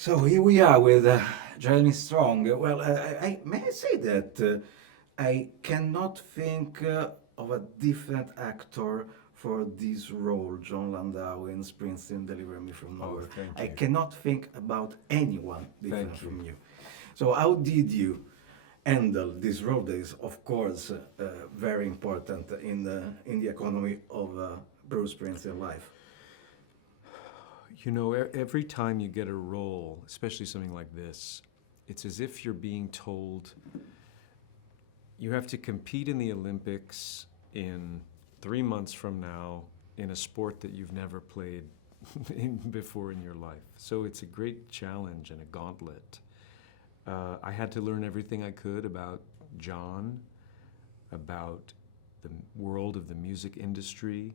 So here we are with Jeremy Strong. Well, may I say that I cannot think of a different actor for this role, John Landau in Springsteen, Liberami from Nowhere. Thank I you. cannot think about anyone different Thank you. from you. So how did you handle this role that is, of course, very important in the economy of Bruce Springsteen's life? You know, every time you get a role, especially something like this, it's as if you're being told you have to compete in the Olympics in 3 months from now in a sport that you've never played before in your life. So it's a great challenge and a gauntlet. I had to learn everything I could about John, about the world of the music industry.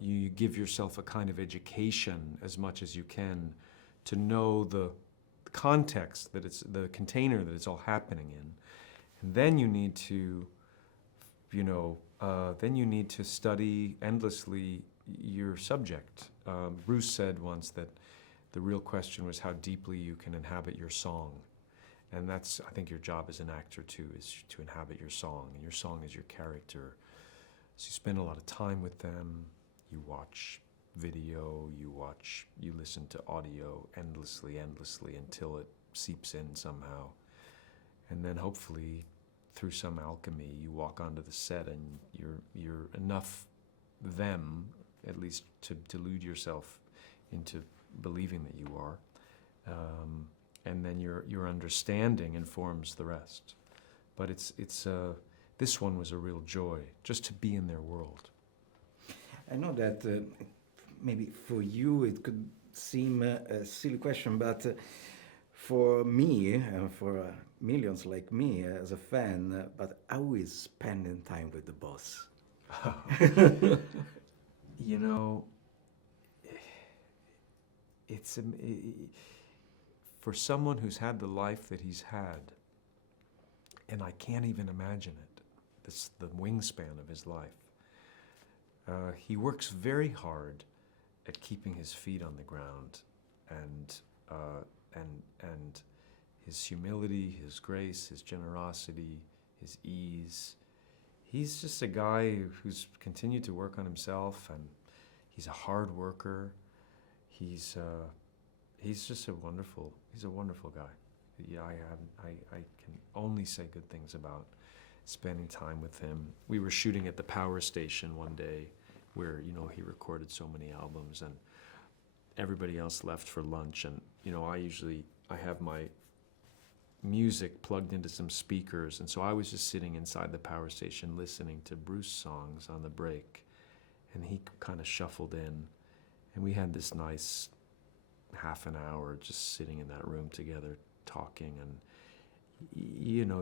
You give yourself a kind of education as much as you can to know the context that it's, the container that it's all happening in. And then you need to, then you need to study endlessly your subject. Bruce said once that the real question was how deeply you can inhabit your song. And that's, I think, your job as an actor too, is to inhabit your song. And your song is your character. So you spend a lot of time with them, you watch video, you listen to audio endlessly until it seeps in somehow. And then hopefully, through some alchemy, you walk onto the set and you're enough them, at least to delude yourself into believing that you are. And then your understanding informs the rest. But this one was a real joy, just to be in their world. I know that maybe for you it could seem a silly question, but for me and for millions like me as a fan, but always spending time with the boss. You know, for someone who's had the life that he's had, and I can't even imagine it, the wingspan of his life. He works very hard at keeping his feet on the ground, and his humility, his grace, his generosity, his ease. He's just a guy who's continued to work on himself, and he's a hard worker. He's just a wonderful guy. Yeah, I can only say good things about spending time with him. We were shooting at the power station one day where, he recorded so many albums and everybody else left for lunch. And, I have my music plugged into some speakers. And so I was just sitting inside the power station listening to Bruce songs on the break. And he kind of shuffled in. And we had this nice half an hour just sitting in that room together talking. And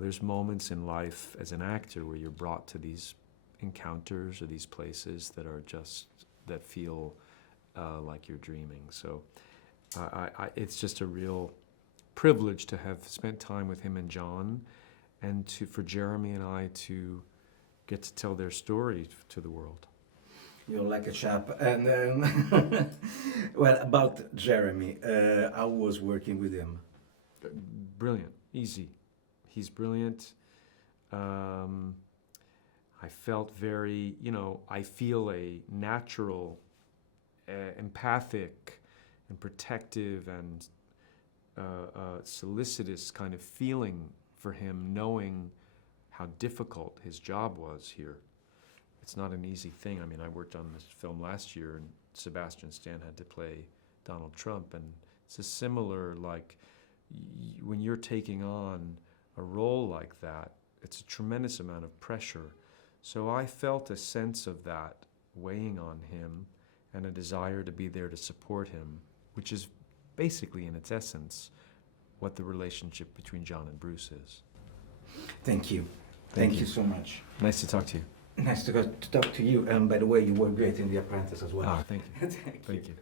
there's moments in life as an actor where you're brought to these encounters or these places that feel like you're dreaming. So it's just a real privilege to have spent time with him and John, and for Jeremy and I to get to tell their story to the world. You're like a chap. And well, about Jeremy, I was working with him. Brilliant, easy. He's brilliant. I felt I feel a natural, empathic and protective and solicitous kind of feeling for him, knowing how difficult his job was here. It's not an easy thing. I mean, I worked on this film last year, and Sebastian Stan had to play Donald Trump, and it's a similar, when you're taking on a role like that, it's a tremendous amount of pressure. So I felt a sense of that weighing on him and a desire to be there to support him, which is basically, in its essence, what the relationship between John and Bruce is. Thank you. Thank you so much. Nice to talk to you. Nice to talk to you. And by the way, you were great in The Apprentice as well. Thank you. Thank you. Thank you.